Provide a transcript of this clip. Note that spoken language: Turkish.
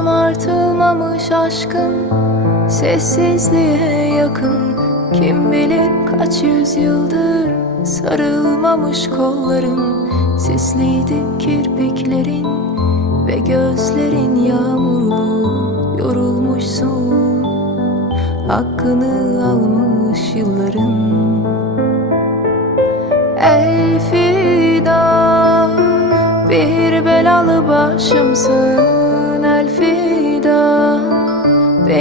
Şımartılmamış aşkın Sessizliğe yakın. Kim bilir kaç yüzyıldır Sarılmamış kolların Sisliydi kirpiklerin Ve gözlerin yağmurlu Yorulmuşsun? Hakkını almış yılların. Elfida Bir belalı başımsın